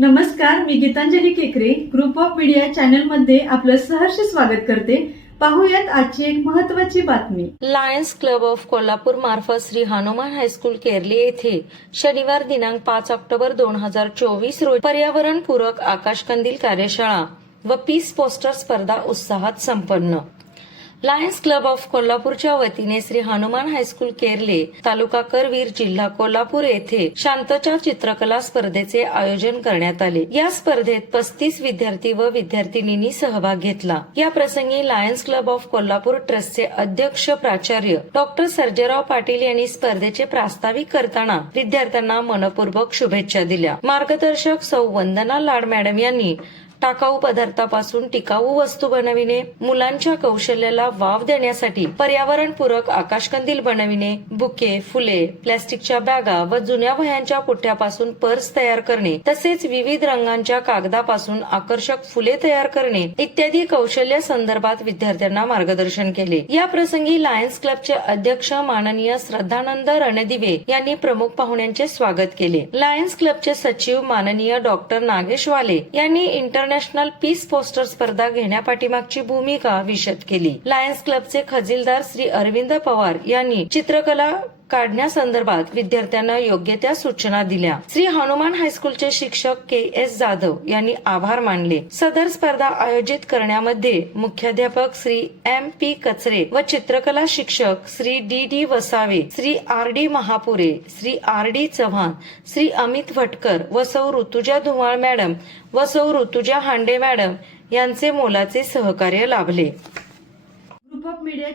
नमस्कार मी गीतांजली केकरे. Group of media चॅनलमध्ये आपलं सहर्ष स्वागत करते. पाहूयात आजची एक महत्वाची बातमी. लायन्स क्लब ऑफ कोल्हापूर मार्फत श्री हनुमान हायस्कूल केरली येथे शनिवार दिनांक पाच ऑक्टोबर दोन हजार चोवीस रोजी पर्यावरण पूरक आकाशकंदील कार्यशाळा व पीस पोस्टर स्पर्धा उत्साहात संपन्न. लायन्स क्लब ऑफ कोल्हापूरच्या वतीने श्री हनुमान हायस्कूल केरले तालुका करवीर जिल्हा कोल्हापूर येथे शांतच्या चित्रकला स्पर्धेचे आयोजन करण्यात आले. या स्पर्धेत पस्तीस विद्यार्थी व विद्यार्थिनींनी सहभाग घेतला. या प्रसंगी लायन्स क्लब ऑफ कोल्हापूर ट्रस्टचे अध्यक्ष प्राचार्य डॉक्टर सर्जेराव पाटील यांनी स्पर्धेचे प्रास्ताविक करताना विद्यार्थ्यांना मनपूर्वक शुभेच्छा दिल्या. मार्गदर्शक सौ वंदना लाड मॅडम यांनी टाकाऊ पदार्थापासून टिकाऊ वस्तू बनविणे मुलांच्या कौशल्याला वाव देण्यासाठी पर्यावरणपूरक आकाशकंदील बनविणे बुके फुले प्लॅस्टिकच्या बॅगा व जुन्या वह्यांच्या पुठ्यापासून पर्स तयार करणे तसेच विविध रंगांच्या कागदापासून आकर्षक फुले तयार करणे इत्यादी कौशल्य संदर्भात विद्यार्थ्यांना मार्गदर्शन केले. या प्रसंगी लायन्स क्लबचे अध्यक्ष माननीय श्रद्धानंद रणदिवे यांनी प्रमुख पाहुण्यांचे स्वागत केले. लायन्स क्लबचे सचिव माननीय डॉक्टर नागेश वाले यांनी इंटरनॅशनल पीस पोस्टर स्पर्धा घेण्यापाठीमागची भूमिका विशद केली. लायन्स क्लबचे खजिलदार श्री अरविंद पवार यांनी चित्रकला काढण्यासंदर्भात विद्यार्थ्यांना योग्य त्या सूचना दिल्या. श्री हनुमान हायस्कूलचे शिक्षक के एस जाधव यांनी आभार मानले. सदर स्पर्धा आयोजित करण्यामध्ये मुख्याध्यापक श्री एम पी कचरे व चित्रकला शिक्षक Shri D D Vasave Shri R D Mahapure Shri R D Chavan Shri Amit Bhatkar व सौ ऋतुजा धुमाळ मॅडम व सौ ऋतुजा हांडे मॅडम यांचे मोलाचे सहकार्य लाभले.